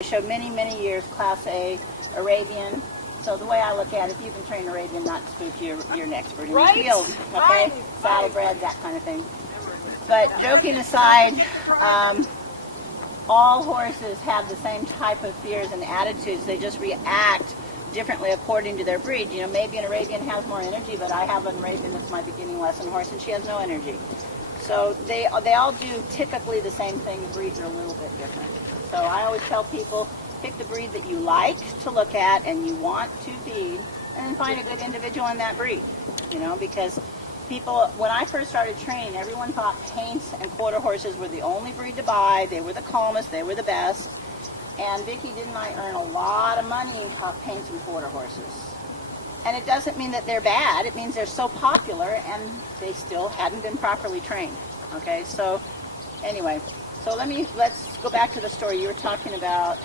Showed many, many years, Class A, Arabian. So the way I look at it, if you can train Arabian not to spook, you're an expert in the field, okay? Saddlebred, that kind of thing. But joking aside, all horses have the same type of fears and attitudes. They just react differently according to their breed. You know, maybe an Arabian has more energy, but I have an Arabian that's my beginning lesson horse, and she has no energy. So they all do typically the same thing. The breeds are a little bit different. So I always tell people, pick the breed that you like to look at and you want to feed, and then find a good individual in that breed. You know, because people, when I first started training, everyone thought paints and quarter horses were the only breed to buy. They were the calmest, they were the best. And Vicki, didn't I earn a lot of money off paints and quarter horses? And it doesn't mean that they're bad. It means they're so popular and they still hadn't been properly trained. Okay, so anyway, so let's go back to the story. You were talking about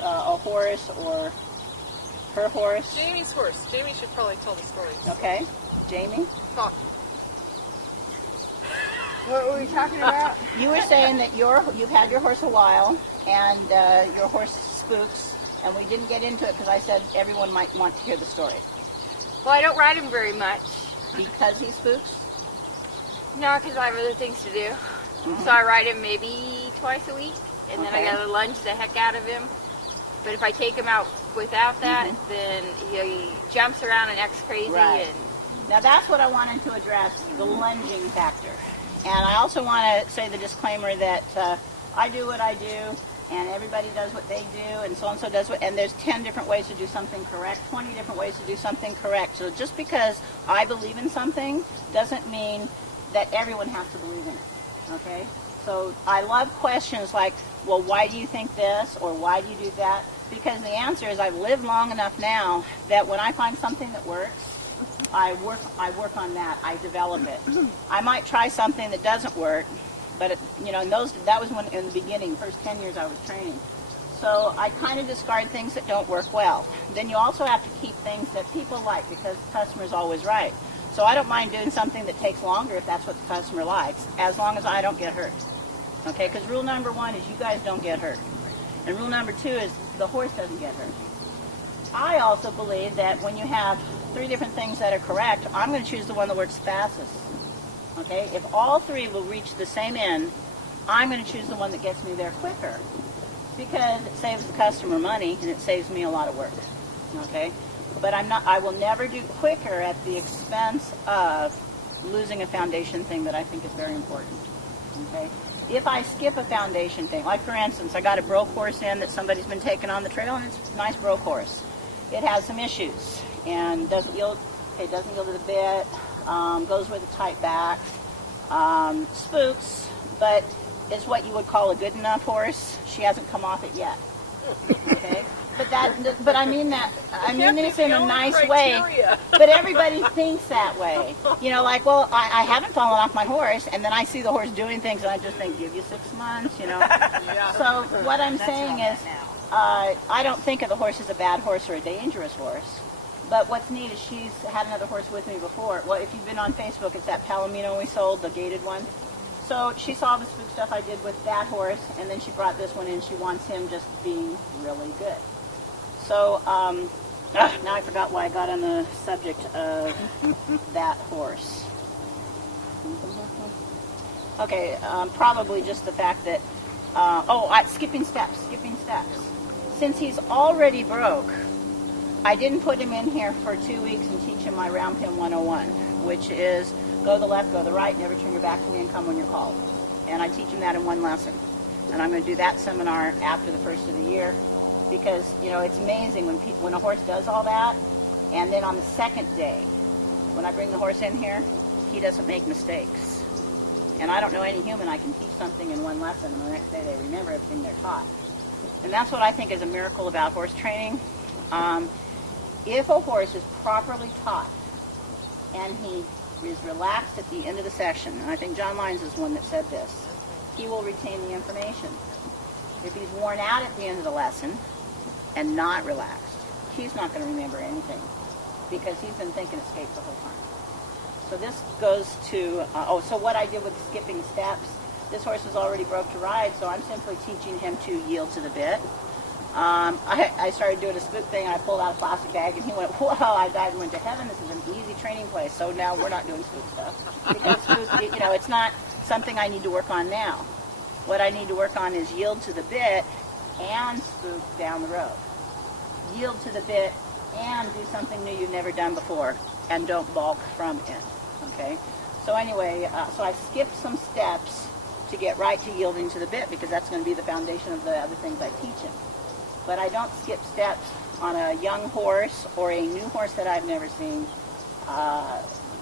a horse or her horse. Jamie's horse. Jamie should probably tell the story. Okay, Jamie? Talk. What were we talking about? You were saying that you've had your horse a while, and your horse spooks, and we didn't get into it because I said everyone might want to hear the story. Well, I don't ride him very much. Because he spooks? No, because I have other things to do. Mm-hmm. So I ride him maybe twice a week, and then I gotta lunge the heck out of him. But if I take him out without that, then he jumps around and acts crazy. Right. And Now that's what I wanted to address, the lunging factor. And I also want to say the disclaimer that I do what I do, and everybody does what they do, and so-and-so does what, and there's 10 different ways to do something correct, 20 different ways to do something correct. So just because I believe in something doesn't mean that everyone has to believe in it, okay? So I love questions like, well, why do you think this, or why do you do that? Because the answer is I've lived long enough now that when I find something that works, I work on that. I develop it. I might try something that doesn't work, but that was when in the beginning, first 10 years I was training. So I kind of discard things that don't work well. Then you also have to keep things that people like because the customer's always right. So I don't mind doing something that takes longer if that's what the customer likes, as long as I don't get hurt. Okay? Because rule number 1 is you guys don't get hurt, and rule number 2 is the horse doesn't get hurt. I also believe that when you have 3 different things that are correct, I'm going to choose the one that works fastest. Okay? If all 3 will reach the same end, I'm going to choose the one that gets me there quicker because it saves the customer money and it saves me a lot of work. Okay? But I will never do quicker at the expense of losing a foundation thing that I think is very important. Okay? If I skip a foundation thing, like for instance, I got a broke horse in that somebody's been taking on the trail, and it's a nice broke horse. It has some issues and doesn't yield to the bit, goes with a tight back, spooks, but is what you would call a good enough horse. She hasn't come off it yet. Okay? But I mean this in a nice way. But everybody thinks that way. You know, like, well, I haven't fallen off my horse, and then I see the horse doing things, and I just think, give you 6 months, you know. So what I'm saying is, I don't think of the horse as a bad horse or a dangerous horse. But what's neat is she's had another horse with me before. Well, if you've been on Facebook, it's that Palomino we sold, the gated one. So she saw the spook stuff I did with that horse, and then she brought this one in. She wants him just being really good. So now I forgot why I got on the subject of that horse. Okay, probably just the fact that, skipping steps. Since he's already broke, I didn't put him in here for 2 weeks and teach him my round pin 101, which is go to the left, go to the right, never turn your back to me and come when you're called. And I teach him that in one lesson. And I'm going to do that seminar after the first of the year because, you know, it's amazing when a horse does all that, and then on the second day, when I bring the horse in here, he doesn't make mistakes. And I don't know any human I can teach something in one lesson and the next day they remember everything they're taught. And that's what I think is a miracle about horse training. If a horse is properly taught and he is relaxed at the end of the session, and I think John Lyons is one that said this, he will retain the information. If he's worn out at the end of the lesson and not relaxed, he's not going to remember anything because he's been thinking escape the whole time. So this goes to, so what I did with skipping steps, this horse is already broke to ride, so I'm simply teaching him to yield to the bit. I started doing a spook thing, and I pulled out a plastic bag, and he went, whoa, I died and went to heaven. This is an easy training place. So now we're not doing spook stuff. Because spook, it's not something I need to work on now. What I need to work on is yield to the bit and spook down the road. Yield to the bit and do something new you've never done before, and don't balk from it, okay? So anyway, so I skipped some steps to get right to yielding to the bit, because that's going to be the foundation of the other things I teach him. But I don't skip steps on a young horse or a new horse that I've never seen.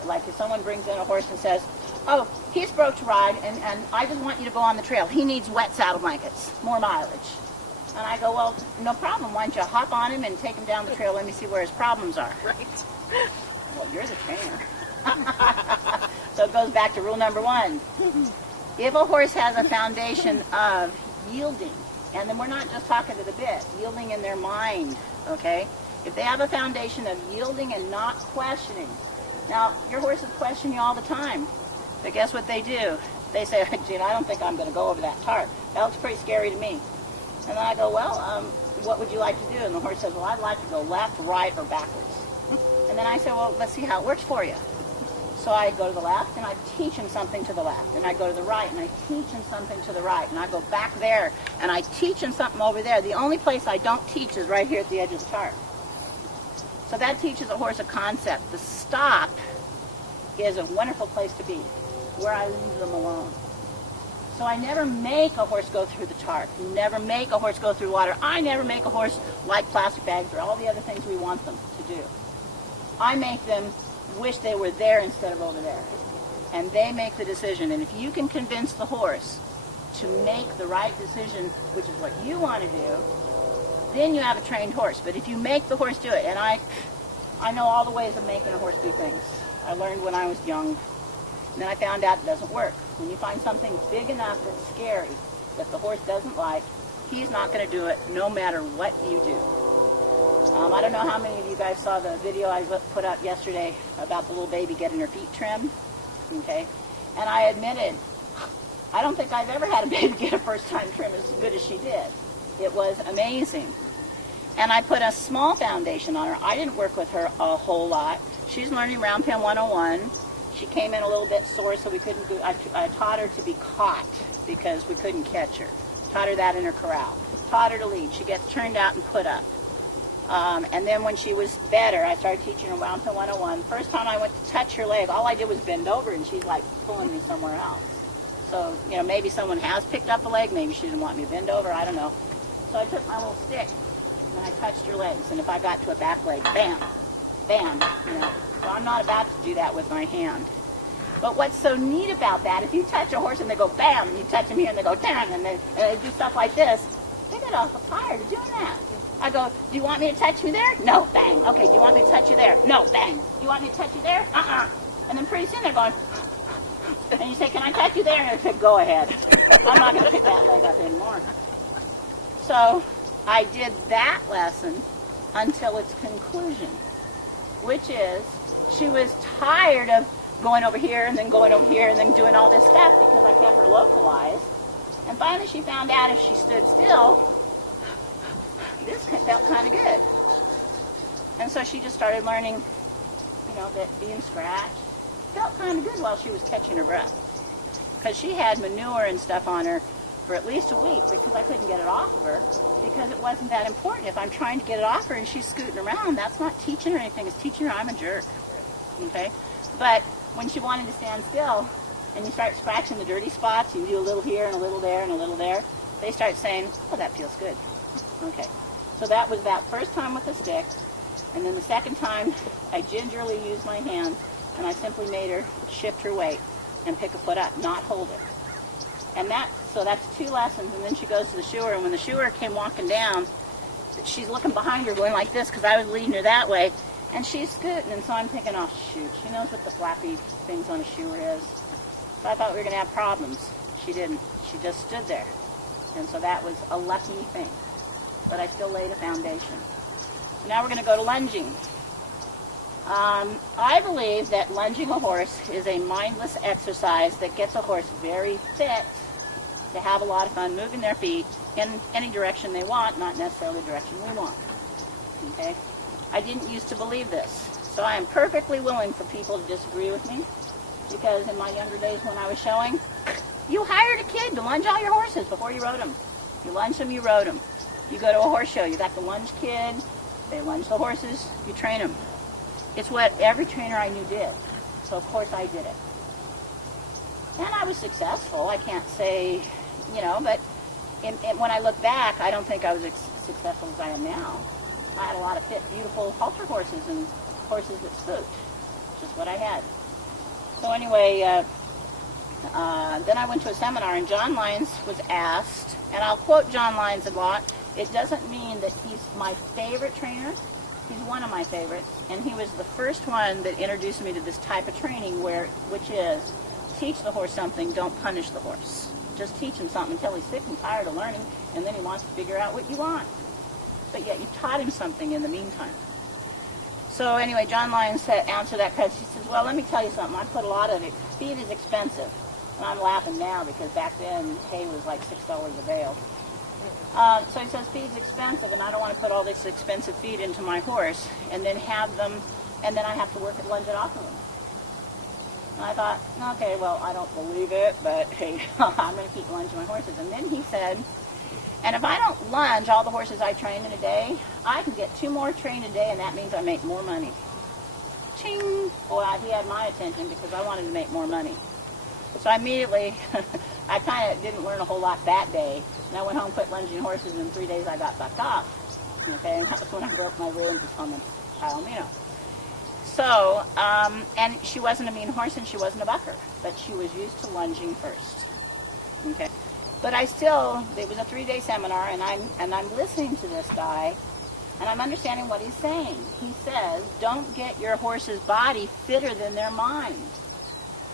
Like if someone brings in a horse and says, oh, he's broke to ride, and I just want you to go on the trail. He needs wet saddle blankets, more mileage. And I go, well, no problem. Why don't you hop on him and take him down the trail? Let me see where his problems are. Right. Well, you're the trainer. So it goes back to rule number 1. If a horse has a foundation of yielding, and then we're not just talking to the bit, yielding in their mind, okay? If they have a foundation of yielding and not questioning. Now, your horses question you all the time, but guess what they do? They say, Gene, I don't think I'm going to go over that tarp. That looks pretty scary to me. And then I go, well, what would you like to do? And the horse says, well, I'd like to go left, right, or backwards. And then I say, well, let's see how it works for you. So I go to the left, and I teach him something to the left. And I go to the right, and I teach him something to the right. And I go back there, and I teach him something over there. The only place I don't teach is right here at the edge of the tarp. So that teaches a horse a concept. The stop is a wonderful place to be, where I leave them alone. So I never make a horse go through the tarp. Never make a horse go through water. I never make a horse like plastic bags or all the other things we want them to do. I make them wish they were there instead of over there. And they make the decision. And if you can convince the horse to make the right decision, which is what you want to do, then you have a trained horse. But if you make the horse do it, and I know all the ways of making a horse do things. I learned when I was young. And then I found out it doesn't work. When you find something big enough that's scary that the horse doesn't like, he's not going to do it no matter what you do. I don't know how many of you guys saw the video I put up yesterday about the little baby getting her feet trimmed. Okay? And I admitted, I don't think I've ever had a baby get a first-time trim as good as she did. It was amazing. And I put a small foundation on her. I didn't work with her a whole lot. She's learning Round Pen 101. She came in a little bit sore, so we couldn't do. I taught her to be caught because we couldn't catch her. Taught her that in her corral. Taught her to lead. She gets turned out and put up. And then when she was better, I started teaching her Round Pen 101. First time I went to touch her leg, all I did was bend over, and she's like pulling me somewhere else. So, maybe someone has picked up a leg. Maybe she didn't want me to bend over. I don't know. So I took my little stick, and I touched her legs. And if I got to a back leg, bam, bam, So I'm not about to do that with my hand. But what's so neat about that, if you touch a horse and they go bam, and you touch them here and they go dang, and they do stuff like this, they get awful tired of doing that. I go, do you want me to touch you there? No, bang. Okay, do you want me to touch you there? No, bang. Do you want me to touch you there? Uh-uh. And then pretty soon they're going, and you say, can I touch you there? And they say, go ahead. I'm not going to pick that leg up anymore. So I did that lesson until its conclusion, which is she was tired of going over here and then going over here and then doing all this stuff because I kept her localized. And finally she found out if she stood still, this felt kind of good. And so she just started learning, that being scratched felt kind of good while she was catching her breath. Because she had manure and stuff on her for at least a week because I couldn't get it off of her because it wasn't that important. If I'm trying to get it off her and she's scooting around, that's not teaching her anything. It's teaching her I'm a jerk. Okay? But when she wanted to stand still and you start scratching the dirty spots, you do a little here and a little there and a little there, they start saying, oh, that feels good. Okay. So that was that first time with the stick. And then the second time, I gingerly used my hand and I simply made her shift her weight and pick a foot up, not hold it. And so that's 2 lessons. And then she goes to the shoer, and when the shoer came walking down, she's looking behind her going like this because I was leading her that way. And she's scooting, and so I'm thinking, oh, shoot, she knows what the flappy things on a shoer is. So I thought we were going to have problems. She didn't. She just stood there. And so that was a lucky thing. But I still laid a foundation. So now we're going to go to lunging. I believe that lunging a horse is a mindless exercise that gets a horse very fit, to have a lot of fun moving their feet in any direction they want, not necessarily the direction we want. Okay? I didn't used to believe this. So I am perfectly willing for people to disagree with me, because in my younger days when I was showing, you hired a kid to lunge all your horses before you rode them. You lunged them, you rode them. You go to a horse show, you got the lunge kid, they lunge the horses, you train them. It's what every trainer I knew did. So of course I did it. And I was successful. I can't say, but when I look back, I don't think I was as successful as I am now. I had a lot of fit, beautiful halter horses and horses that spooked, which is what I had. So anyway, then I went to a seminar, and John Lyons was asked, and I'll quote John Lyons a lot. It doesn't mean that he's my favorite trainer. He's one of my favorites, and he was the first one that introduced me to this type of training, which is teach the horse something, don't punish the horse. Just teach him something until he's sick and tired of learning, and then he wants to figure out what you want. But yet you taught him something in the meantime. So anyway, John Lyons answered that question. He says, well, let me tell you something. I put a lot of it. Feed is expensive. And I'm laughing now because back then hay was like $6 a bale. So he says, feed's expensive, and I don't want to put all this expensive feed into my horse and then have them, and then I have to work at lunge it off of them. And I thought, okay, well, I don't believe it, but hey, I'm going to keep lunging my horses. And then he said, and if I don't lunge all the horses I train in a day, I can get 2 more trained a day, and that means I make more money. Ching! Boy, he had my attention because I wanted to make more money. So I immediately, I kind of didn't learn a whole lot that day. And I went home, quit lunging horses, and in 3 days I got bucked off. Okay, and that was when I broke my rear impulse on the Palomino. So, and she wasn't a mean horse and she wasn't a bucker, but she was used to lunging first. Okay, but I still, it was a 3-day seminar, and I'm listening to this guy, and I'm understanding what he's saying. He says, don't get your horse's body fitter than their mind.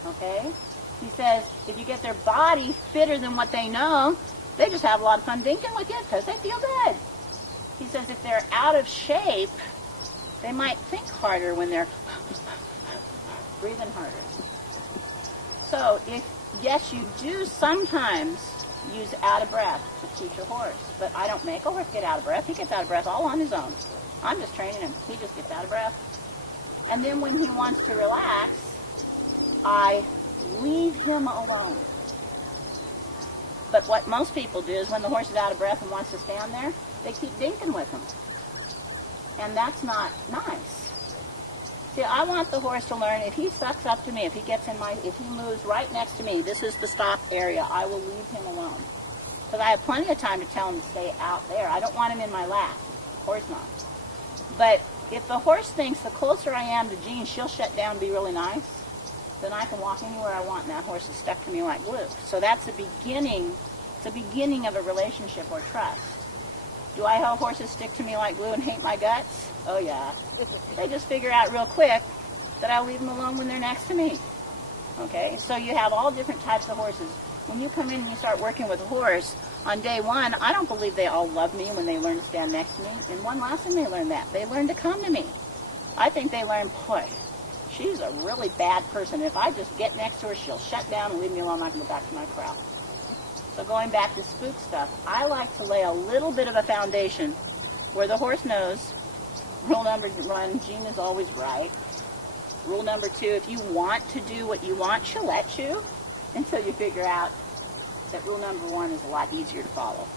Okay? He says, if you get their body fitter than what they know, they just have a lot of fun dinking with you because they feel good. He says, if they're out of shape, they might think harder when they're breathing harder. So, yes, you do sometimes use out of breath to teach a horse, but I don't make a horse get out of breath. He gets out of breath all on his own. I'm just training him. He just gets out of breath. And then when he wants to relax, I leave him alone. But what most people do is when the horse is out of breath and wants to stand there, they keep dinking with him. And that's not nice. See, I want the horse to learn, if he sucks up to me, if he moves right next to me, this is the stop area, I will leave him alone. Because I have plenty of time to tell him to stay out there. I don't want him in my lap. Of course not. But if the horse thinks the closer I am to Jean, she'll shut down and be really nice, then I can walk anywhere I want and that horse is stuck to me like glue. So that's the beginning of a relationship or trust. Do I have horses stick to me like glue and hate my guts? Oh yeah. They just figure out real quick that I'll leave them alone when they're next to me. Okay, so you have all different types of horses. When you come in and you start working with a horse, on day 1, I don't believe they all love me when they learn to stand next to me. In one lesson they learn that. They learn to come to me. I think they learn, boy, she's a really bad person. If I just get next to her, she'll shut down and leave me alone. I can go back to my corral. So going back to spook stuff, I like to lay a little bit of a foundation where the horse knows rule number 1, Jean is always right. Rule number 2, if you want to do what you want, she'll let you until you figure out that rule number 1 is a lot easier to follow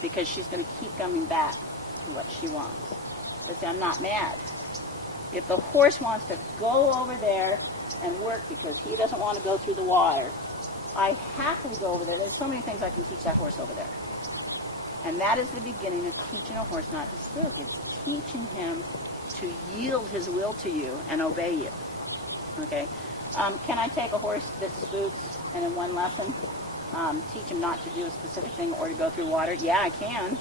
because she's going to keep coming back to what she wants. But see, I'm not mad. If the horse wants to go over there and work because he doesn't want to go through the water, I happily go over there. There's so many things I can teach that horse over there. And that is the beginning of teaching a horse not to spook. It's teaching him to yield his will to you and obey you. Okay? Can I take a horse that spooks and in one lesson teach him not to do a specific thing or to go through water? Yeah, I can.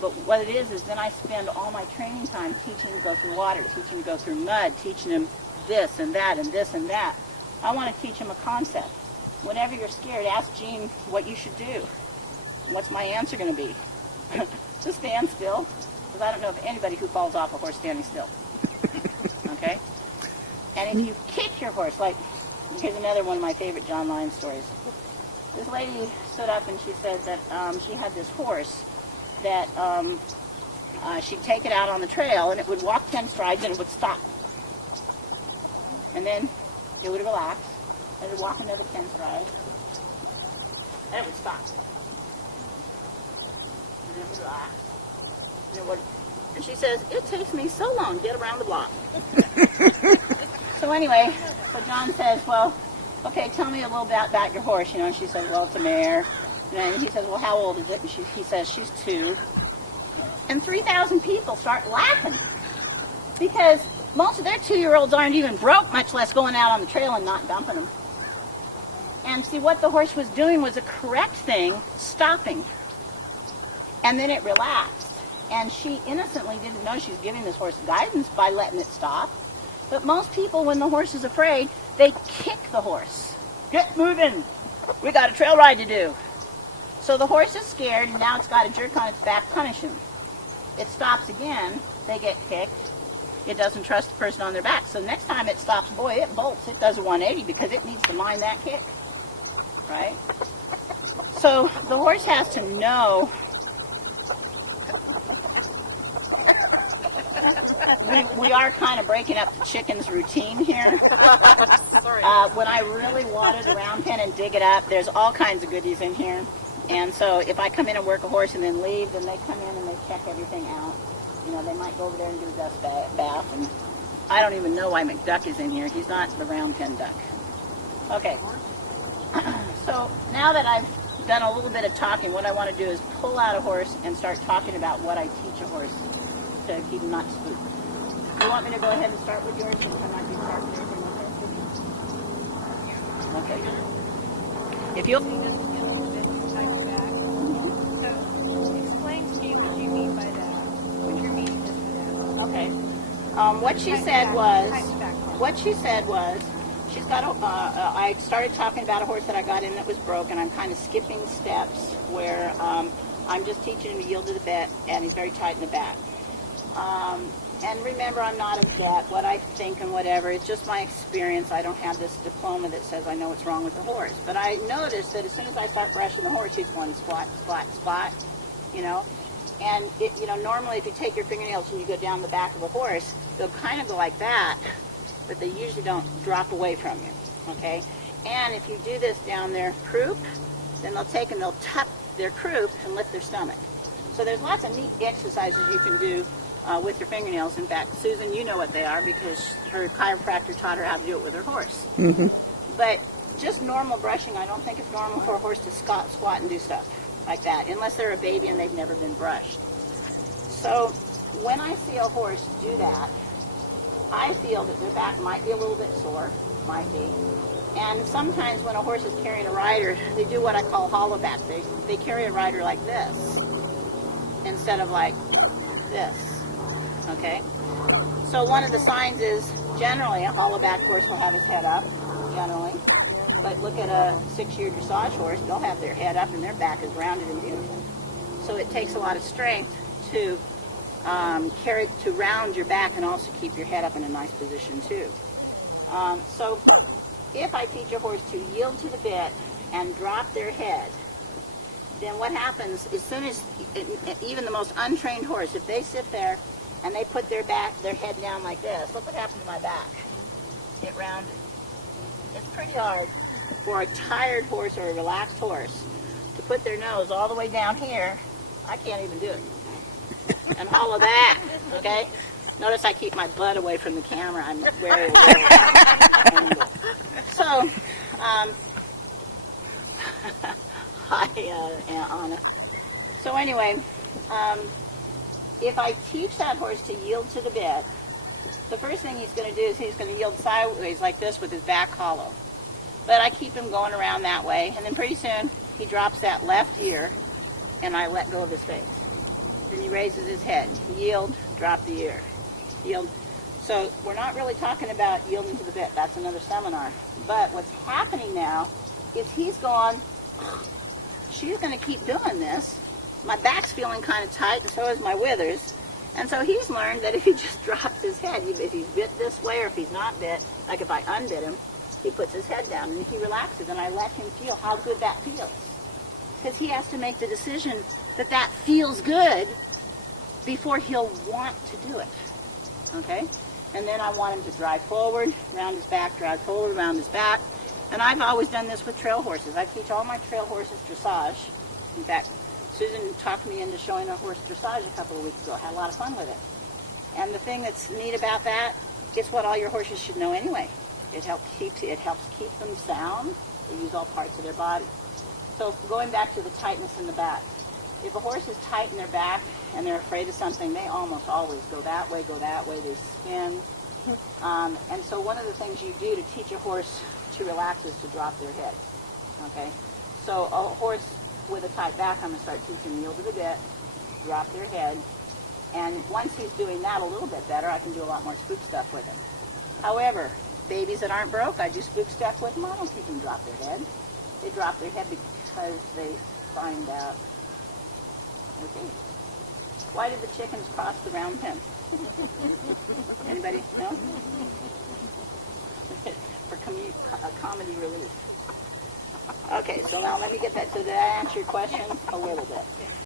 But what it is then I spend all my training time teaching him to go through water, teaching him to go through mud, teaching him this and that and this and that. I want to teach him a concept. Whenever you're scared, ask Jean what you should do. What's my answer going to be? Just stand still. Because I don't know of anybody who falls off a horse standing still. Okay? And if you kick your horse, like, here's another one of my favorite John Lyons stories. this lady stood up and she said that she had this horse that she'd take it out on the trail and it would walk 10 strides and it would stop. And then it would relax and it would walk another 10 strides and it would stop. And it would relax. And it would, and she says, it takes me so long to get around the block. So anyway, so John says, well, okay, tell me a little bit about your horse, And she says, well, it's a mare. And he says, well, how old is it? And he says, she's 2. And 3,000 people start laughing because most of their 2-year-olds aren't even broke, much less going out on the trail and not dumping them. And see, what the horse was doing was a correct thing, stopping. And then it relaxed. And she innocently didn't know she was giving this horse guidance by letting it stop. But most people, when the horse is afraid, they kick the horse. Get moving. We got a trail ride to do. So the horse is scared, and now it's got a jerk on its back, punish him. It stops again. They get kicked. It doesn't trust the person on their back. So next time it stops, boy, it bolts. It does a 180 because it needs to mind that kick. Right? So the horse has to know. We are kind of breaking up the chicken's routine here. When I really water the round pen and dig it up, there's all kinds of goodies in here. And so if I come in and work a horse and then leave, then they come in and they check everything out. They might go over there and do a dust bath. And I don't even know why McDuck is in here. He's not the round pen duck. Okay. So now that I've done a little bit of talking, what I want to do is pull out a horse and start talking about what I teach a horse to keep him not spooked. You want me to go ahead and start with yours since I might be starting everything with this? Okay. If you'll... So, explain to me what you mean by that. What you're meaning is for that. Okay. What she said was, she's got I started talking about a horse that I got in that was broken. I'm kind of skipping steps where I'm just teaching him to yield to the bit, and he's very tight in the back. And remember, I'm not a vet. What I think and whatever, it's just my experience. I don't have this diploma that says I know what's wrong with the horse. But I noticed that as soon as I start brushing the horse, he's going squat, squat, squat, And, normally if you take your fingernails and you go down the back of a horse, they'll kind of go like that, but they usually don't drop away from you, okay? And if you do this down their croup, then they'll take and they'll tuck their croup and lift their stomach. So there's lots of neat exercises you can do with your fingernails. In fact, Susan, you know what they are because her chiropractor taught her how to do it with her horse. Mm-hmm. But just normal brushing, I don't think it's normal for a horse to squat and do stuff like that, unless they're a baby and they've never been brushed. So when I see a horse do that, I feel that their back might be a little bit sore, might be. And sometimes when a horse is carrying a rider, they do what I call hollow back. They carry a rider like this instead of like this. Okay? So one of the signs is generally a hollow back horse will have his head up, generally. But look at a 6-year dressage horse, they'll have their head up and their back is rounded and beautiful. So it takes a lot of strength to round your back and also keep your head up in a nice position too. So if I teach a horse to yield to the bit and drop their head, then what happens as soon as, even the most untrained horse, if they sit there and they put their head down like this, look what happens to my back. It rounded. It's pretty hard for a tired horse or a relaxed horse to put their nose all the way down here. I can't even do it. And hollow back, okay? Notice I keep my butt away from the camera. I'm very angle. So, hi, Anna. So anyway, if I teach that horse to yield to the bit, the first thing he's going to do is he's going to yield sideways like this with his back hollow. But I keep him going around that way, and then pretty soon he drops that left ear, and I let go of his face. Then he raises his head. Yield, drop the ear. Yield. So we're not really talking about yielding to the bit. That's another seminar. But what's happening now is he's gone, she's going to keep doing this. My back's feeling kind of tight, and so is my withers. And so he's learned that if he just drops his head, if he's bit this way or if he's not bit, like if I unbit him, he puts his head down and he relaxes, and I let him feel how good that feels. Because he has to make the decision that that feels good before he'll want to do it. Okay? And then I want him to drive forward, round his back, drive forward, round his back. And I've always done this with trail horses. I teach all my trail horses dressage. In fact, Susan talked me into showing a horse dressage a couple of weeks ago. I had a lot of fun with it. And the thing that's neat about that, it's what all your horses should know anyway. It helps keep them sound. They use all parts of their body. So going back to the tightness in the back, if a horse is tight in their back and they're afraid of something, they almost always go that way, they spin. And so one of the things you do to teach a horse to relax is to drop their head. Okay? So a horse with a tight back, I'm going to start teaching kneel to the bit, drop their head. And once he's doing that a little bit better, I can do a lot more spook stuff with him. However, babies that aren't broke, I do spook stuff with them. I don't keep them drop their head. They drop their head because they find out. Okay. Why did the chickens cross the round pen? Anybody know? For comedy relief. Okay, so now let me get that. So did I answer your question? A little bit.